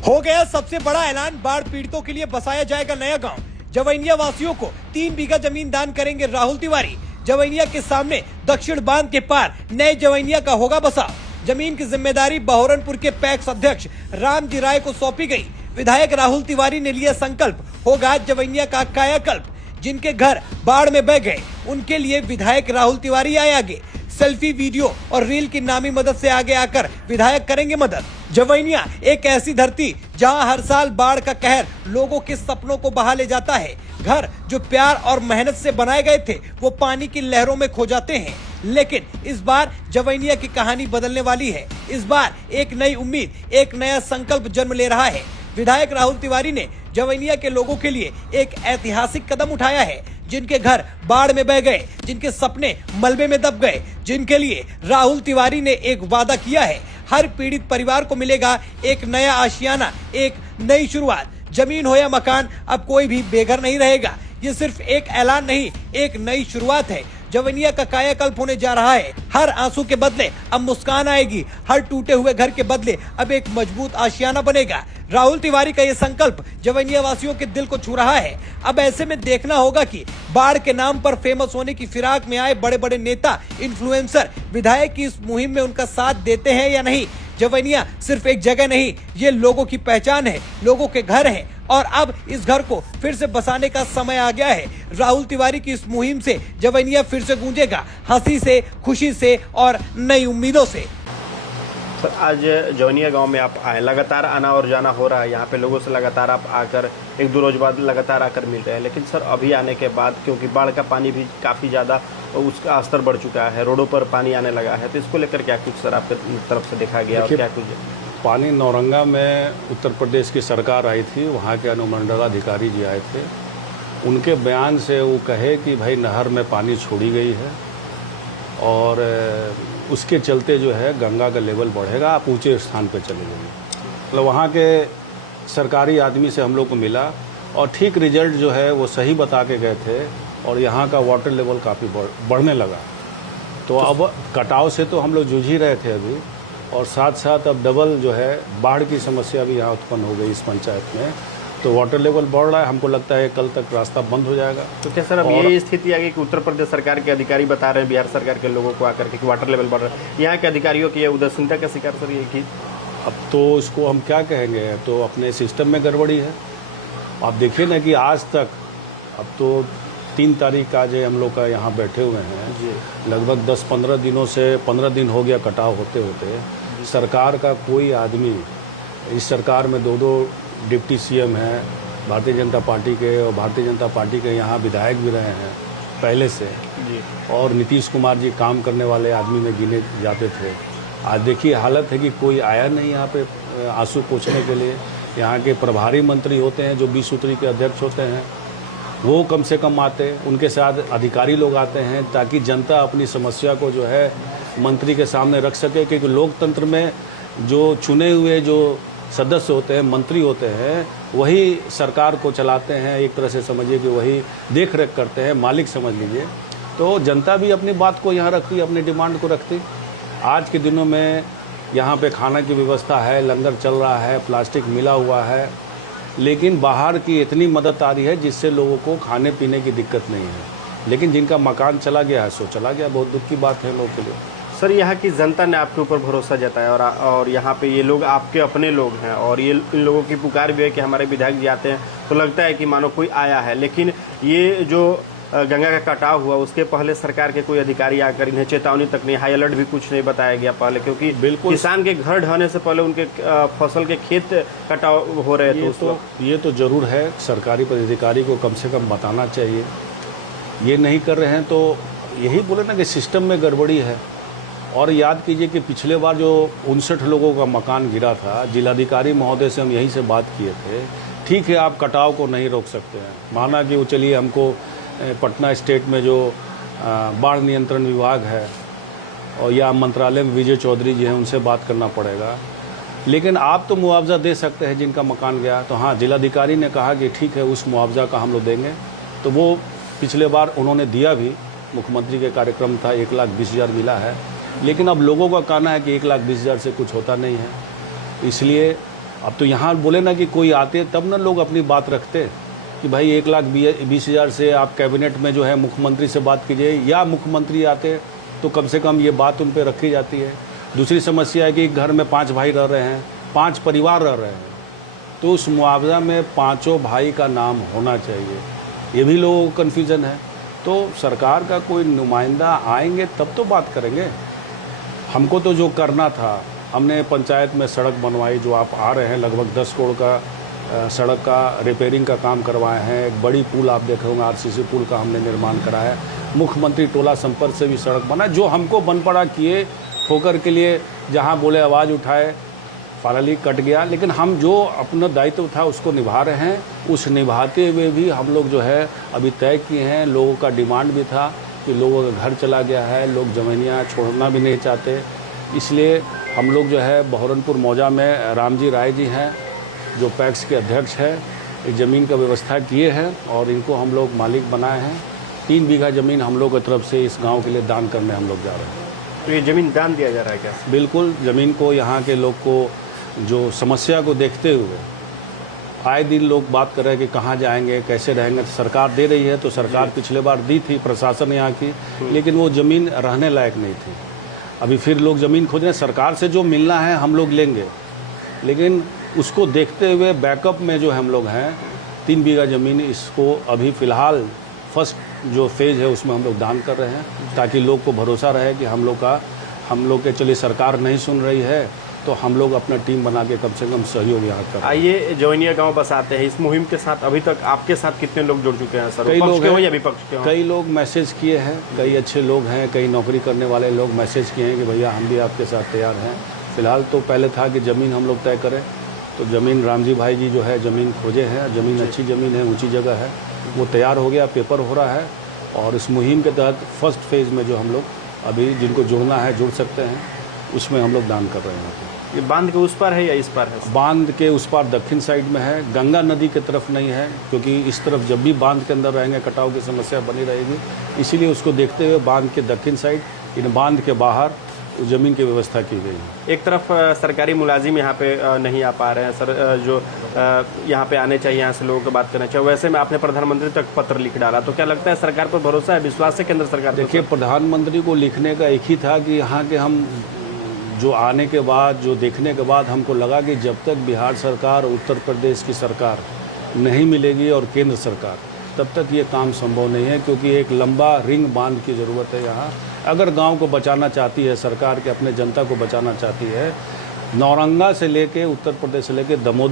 हो गया सबसे बड़ा ऐलान, बाढ़ पीड़ितों के लिए बसाया जाएगा नया गांव। जवैनिया वासियों को 3 बीघा जमीन दान करेंगे राहुल तिवारी। जवैनिया के सामने दक्षिण बांध के पार नए जवैनिया का होगा बसाव। जमीन की जिम्मेदारी बहोरनपुर के पैक्स अध्यक्ष रामजी राय को सौंपी गई। विधायक राहुल तिवारी ने लिया संकल्प, होगा जवैनिया का कायाकल्प। जिनके घर बाढ़ में बह गए उनके लिए विधायक राहुल तिवारी आए आगे। सेल्फी, वीडियो और रील की नामी मदद से आगे आकर विधायक करेंगे मदद। जवैनिया एक ऐसी धरती जहां हर साल बाढ़ का कहर लोगों के सपनों को बहा ले जाता है। घर जो प्यार और मेहनत से बनाए गए थे वो पानी की लहरों में खो जाते हैं। लेकिन इस बार जवैनिया की कहानी बदलने वाली है। इस बार एक नई उम्मीद, एक नया संकल्प जन्म ले रहा है। विधायक राहुल तिवारी ने जवैनिया के लोगों के लिए एक ऐतिहासिक कदम उठाया है। जिनके घर बाढ़ में बह गए, जिनके सपने मलबे में दब गए, जिनके लिए राहुल तिवारी ने एक वादा किया है। हर पीड़ित परिवार को मिलेगा एक नया आशियाना, एक नई शुरुआत। जमीन हो या मकान, अब कोई भी बेघर नहीं रहेगा। ये सिर्फ एक ऐलान नहीं, एक नई शुरुआत है। जवैनिया का कायाकल्प होने जा रहा है। हर आंसू के बदले अब मुस्कान आएगी। हर टूटे हुए घर के बदले अब एक मजबूत आशियाना बनेगा। राहुल तिवारी का ये संकल्प जवैनिया वासियों के दिल को छू रहा है। अब ऐसे में देखना होगा कि बाढ़ के नाम पर फेमस होने की फिराक में आए बड़े बड़े नेता, इन्फ्लुएंसर विधायक की इस मुहिम में उनका साथ देते हैं या नहीं। जवैनिया सिर्फ एक जगह नहीं, ये लोगों की पहचान है, लोगों के घर है। और अब इस घर को फिर से बसाने का समय आ गया है। राहुल तिवारी की इस मुहिम से जवैनिया फिर से गूंजेगा, हंसी से, खुशी से और नई उम्मीदों से। सर, आज जवैनिया गांव में आप आए, लगातार आना और जाना हो रहा है। यहाँ पे लोगों से लगातार आप आकर 1-2 रोज बाद लगातार आकर मिल रहे हैं। लेकिन सर, अभी आने के बाद क्योंकि बाढ़ का पानी भी काफ़ी ज़्यादा उसका स्तर बढ़ चुका है, रोडों पर पानी आने लगा है, तो इसको लेकर क्या कुछ सर आपके तरफ से देखा गया और क्या कुछ? पानी नौरंगा में उत्तर प्रदेश की सरकार आई थी, वहाँ के अनुमंडलाधिकारी जी आए थे। उनके बयान से वो कहे कि भाई नहर में पानी छोड़ी गई है और उसके चलते जो है गंगा का लेवल बढ़ेगा, आप ऊंचे स्थान पर चले जाइए। मतलब वहाँ के सरकारी आदमी से हम लोग को मिला और ठीक रिजल्ट जो है वो सही बता के गए थे और यहाँ का वाटर लेवल काफ़ी बढ़ने लगा। तो अब कटाव से तो हम लोग जूझ ही रहे थे अभी, और साथ साथ अब डबल जो है बाढ़ की समस्या भी यहाँ उत्पन्न हो गई इस पंचायत में। तो वाटर लेवल बढ़ रहा है, हमको लगता है कल तक रास्ता बंद हो जाएगा। तो क्या सर अब ये स्थिति आ गई कि उत्तर प्रदेश सरकार के अधिकारी बता रहे हैं बिहार सरकार के लोगों को आकर के वाटर लेवल बढ़ रहा है, यहाँ के अधिकारियों की उदासीनता का शिकार सर ये कि अब तो इसको हम क्या कहेंगे, तो अपने सिस्टम में गड़बड़ी है। आप देखिए ना कि आज तक, अब तो 3 तारीख आज हम लोग का यहाँ बैठे हुए हैं, लगभग 10-15 दिनों से 15 दिन हो गया कटाव होते होते। सरकार का कोई आदमी, इस सरकार में 2 डिप्टी सीएम हैं भारतीय जनता पार्टी के, और भारतीय जनता पार्टी के यहाँ विधायक भी रहे हैं पहले से जी। और नीतीश कुमार जी काम करने वाले आदमी में गिने जाते थे। आज देखिए हालत है कि कोई आया नहीं यहाँ पे आंसू पोंछने के लिए। यहाँ के प्रभारी मंत्री होते हैं जो 20 सूत्री के अध्यक्ष होते हैं, वो कम से कम आते, उनके साथ अधिकारी लोग आते हैं ताकि जनता अपनी समस्या को जो है मंत्री के सामने रख सके। क्योंकि लोकतंत्र में जो चुने हुए जो सदस्य होते हैं, मंत्री होते हैं, वही सरकार को चलाते हैं। एक तरह से समझिए कि वही देख रेख करते हैं, मालिक समझ लीजिए। तो जनता भी अपनी बात को यहाँ रखती, अपनी डिमांड को रखती। आज के दिनों में यहाँ पे खाना की व्यवस्था है, लंगर चल रहा है, प्लास्टिक मिला हुआ है, लेकिन बाहर की इतनी मदद आ रही है जिससे लोगों को खाने पीने की दिक्कत नहीं है। लेकिन जिनका मकान चला गया है सो चला गया, बहुत दुख की बात है लोगों के लिए। सर, यहाँ की जनता ने आपके ऊपर भरोसा जताया और यहाँ पे ये लोग आपके अपने लोग हैं और ये इन लोगों की पुकार भी है कि हमारे विधायक जी आते हैं तो लगता है कि मानो कोई आया है। लेकिन ये जो गंगा का कटाव हुआ उसके पहले सरकार के कोई अधिकारी आकर इन्हें चेतावनी तक नहीं, हाई अलर्ट भी कुछ नहीं बताया गया पहले, क्योंकि बिल्कुल किसान के घर ढहने से पहले उनके फसल के खेत कटाव हो रहे थे। ये तो जरूर है, सरकारी पदाधिकारी को कम से कम बताना चाहिए। ये नहीं कर रहे हैं तो यही बोले ना कि सिस्टम में गड़बड़ी है। और याद कीजिए कि पिछले बार जो 59 लोगों का मकान गिरा था, जिलाधिकारी महोदय से हम यहीं से बात किए थे। ठीक है, आप कटाव को नहीं रोक सकते हैं, माना कि वो चलिए हमको पटना स्टेट में जो बाढ़ नियंत्रण विभाग है और या मंत्रालय में विजय चौधरी जी हैं, उनसे बात करना पड़ेगा। लेकिन आप तो मुआवजा दे सकते हैं जिनका मकान गया। तो हाँ, जिलाधिकारी ने कहा कि ठीक है, उस मुआवजा का हम लोग देंगे। तो वो पिछले बार उन्होंने दिया भी, मुख्यमंत्री के कार्यक्रम था, 1,20,000 मिला है। लेकिन अब लोगों का कहना है कि 1,20,000 से कुछ होता नहीं है। इसलिए अब तो यहाँ बोले ना कि कोई आते तब ना लोग अपनी बात रखते कि भाई 1,20,000 से आप कैबिनेट में जो है मुख्यमंत्री से बात कीजिए, या मुख्यमंत्री आते तो कम से कम ये बात उन पर रखी जाती है। दूसरी समस्या है कि घर में 5 भाई रह रहे हैं, 5 परिवार रह रहे हैं, तो उस मुआवजा में 5 भाई का नाम होना चाहिए। ये भी लोगों को कन्फ्यूज़न है। तो सरकार का कोई नुमाइंदा आएंगे तब तो बात करेंगे। हमको तो जो करना था, हमने पंचायत में सड़क बनवाई, जो आप आ रहे हैं लगभग 10 करोड़ का सड़क का रिपेयरिंग का काम करवाए हैं। एक बड़ी पुल आप देखे होंगे, RCC पुल का हमने निर्माण कराया है। मुख्यमंत्री टोला संपर्क से भी सड़क बना, जो हमको बन पड़ा किए, ठोकर के लिए जहाँ बोले आवाज़ उठाए, फाइनली कट गया। लेकिन हम जो अपना दायित्व था उसको निभा रहे हैं। उस निभाते हुए भी हम लोग जो है अभी तय किए हैं। लोगों का डिमांड भी था कि लोगों का घर चला गया है, लोग ज़मीनियाँ छोड़ना भी नहीं चाहते, इसलिए हम लोग जो है बहरनपुर मौजा में राम जी राय जी हैं, जो पैक्स के अध्यक्ष हैं, इस ज़मीन का व्यवस्था किए हैं और इनको हम लोग मालिक बनाए हैं। 3 बीघा ज़मीन हम लोग की तरफ से इस गाँव के लिए दान करने हम लोग जा रहे हैं। तो ये ज़मीन दान दिया जा रहा है क्या? बिल्कुल, ज़मीन को यहाँ के लोग को जो समस्या को देखते हुए आए दिन लोग बात कर रहे हैं कि कहाँ जाएंगे, कैसे रहेंगे। तो सरकार दे रही है, तो सरकार पिछले बार दी थी प्रशासन यहाँ की, लेकिन वो ज़मीन रहने लायक नहीं थी। अभी फिर लोग ज़मीन खोज रहे हैं। सरकार से जो मिलना है हम लोग लेंगे, लेकिन उसको देखते हुए बैकअप में जो हम लोग हैं 3 बीघा ज़मीन, इसको अभी फ़िलहाल फर्स्ट जो फेज़ है उसमें हम लोग दान कर रहे हैं, ताकि लोग को भरोसा रहे कि हम लोग के चलिए सरकार नहीं सुन रही है तो हम लोग अपना टीम बना के कम से कम सहयोग यहाँ कर। आइए जवैनिया गांव बसाते हैं। इस मुहिम के साथ अभी तक आपके साथ कितने लोग जुड़ चुके हैं सर? कई लोग हैं या विपक्ष के? कई लोग मैसेज किए हैं, कई अच्छे लोग हैं, कई नौकरी करने वाले लोग मैसेज किए हैं कि भैया हम भी आपके साथ तैयार हैं। फिलहाल तो पहले था कि ज़मीन हम लोग तय करें, तो ज़मीन राम जी भाई जी जो है ज़मीन खोजे हैं, ज़मीन अच्छी ज़मीन है, ऊँची जगह है, वो तैयार हो गया, पेपर हो रहा है। और इस मुहिम के तहत फर्स्ट फेज़ में जो हम लोग अभी जिनको जुड़ना है जुड़ सकते हैं, उसमें हम लोग दान कर रहे हैं। ये बांध के उस पार है या इस पार है? बांध के उस पार दक्षिण साइड में है, गंगा नदी की तरफ नहीं है, क्योंकि इस तरफ जब भी बांध के अंदर रहेंगे कटाव की समस्या बनी रहेगी। इसीलिए उसको देखते हुए बांध के दक्षिण साइड, इन बांध के बाहर ज़मीन की व्यवस्था की गई है। एक तरफ सरकारी मुलाजिम यहाँ पे नहीं आ पा रहे हैं सर, जो यहाँ पे आने चाहिए, यहाँ से लोगों को बात करना चाहिए, वैसे में आपने प्रधानमंत्री तक पत्र लिख डाला, तो क्या लगता है सरकार पर भरोसा है, विश्वास है केंद्र सरकार? देखिए, प्रधानमंत्री को लिखने का एक ही था कि यहाँ के हम जो आने के बाद, जो देखने के बाद हमको लगा कि जब तक बिहार सरकार, उत्तर प्रदेश की सरकार नहीं मिलेगी और केंद्र सरकार, तब तक ये काम संभव नहीं है, क्योंकि एक लंबा रिंग बांध की ज़रूरत है यहाँ। अगर गांव को बचाना चाहती है सरकार, के अपने जनता को बचाना चाहती है, नौरंगा से लेके उत्तर प्रदेश से लेके दमोह